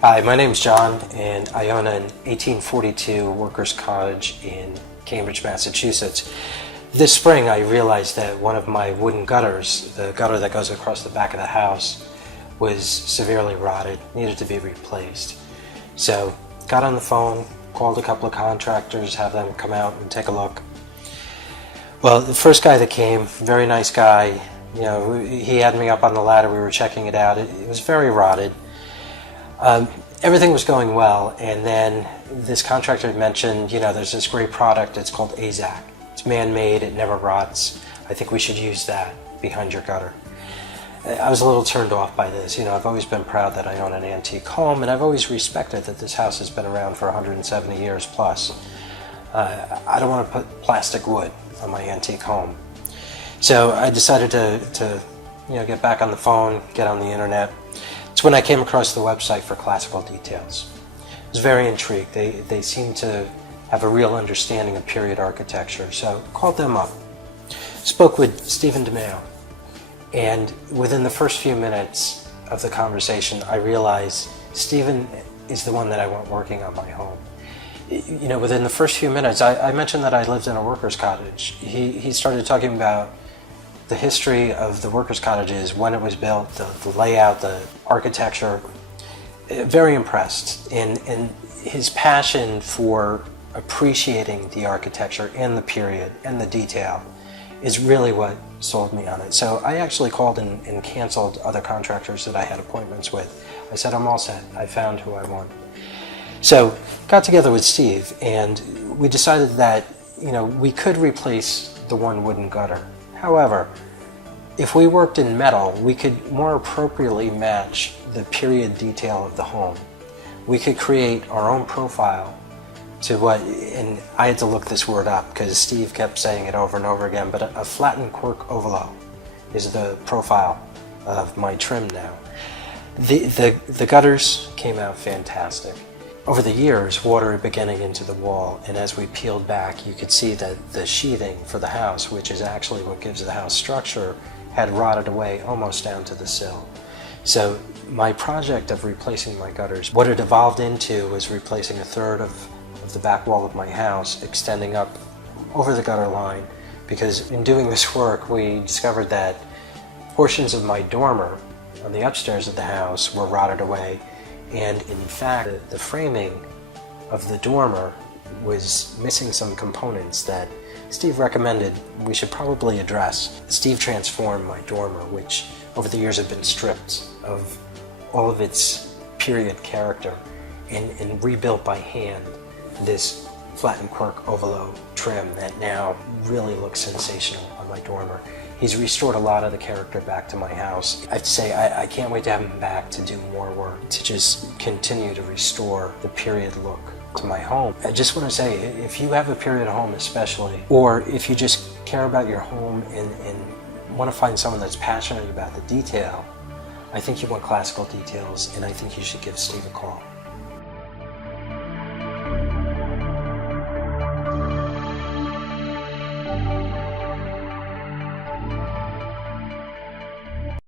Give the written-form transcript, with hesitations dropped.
Hi, my name's John, and I own an 1842 workers' cottage in Cambridge, Massachusetts. This spring I realized that one of my wooden gutters, the gutter that goes across the back of the house, was severely rotted, needed to be replaced. So got on the phone, called a couple of contractors, have them come out and take a look. Well, the first guy that came, very nice guy, he had me up on the ladder, we were checking it out. It was very rotted. Everything was going well, and then this contractor mentioned, there's this great product, it's called AZAC. It's man-made, it never rots. I think we should use that behind your gutter. I was a little turned off by this. I've always been proud that I own an antique home, and I've always respected that this house has been around for 170 years plus. I don't want to put plastic wood on my antique home. So I decided to get back on the phone, get on the internet. It's when I came across the website for Classical Details. I was very intrigued. They seemed to have a real understanding of period architecture, so called them up. Spoke with Stephen DeMeo, and within the first few minutes of the conversation, I realized Stephen is the one that I want working on my home. Within the first few minutes, I mentioned that I lived in a workers' cottage. He started talking about the history of the workers' cottages, when it was built, the layout, the architecture. Very impressed. And his passion for appreciating the architecture and the period and the detail is really what sold me on it. So I actually called and canceled other contractors that I had appointments with. I said, I'm all set. I found who I want. So got together with Steve, and we decided that we could replace the one wooden gutter. However, if we worked in metal, we could more appropriately match the period detail of the home. We could create our own profile to what, and I had to look this word up because Steve kept saying it over and over again, but a flattened cork ovalo is the profile of my trim now. The gutters came out fantastic. Over the years, water had been getting into the wall, and as we peeled back, you could see that the sheathing for the house, which is actually what gives the house structure, had rotted away almost down to the sill. So my project of replacing my gutters, what it evolved into was replacing a third of the back wall of my house, extending up over the gutter line, because in doing this work, we discovered that portions of my dormer on the upstairs of the house were rotted away. And in fact, the framing of the dormer was missing some components that Steve recommended we should probably address. Steve transformed my dormer, which over the years had been stripped of all of its period character, and rebuilt by hand this flattened cork ovalo trim that now really looks sensational on my dormer. He's restored a lot of the character back to my house. I have to say, I can't wait to have him back to do more work, to just continue to restore the period look to my home. I just want to say, if you have a period home especially, or if you just care about your home and want to find someone that's passionate about the detail, I think you want Classical Details, and I think you should give Steve a call.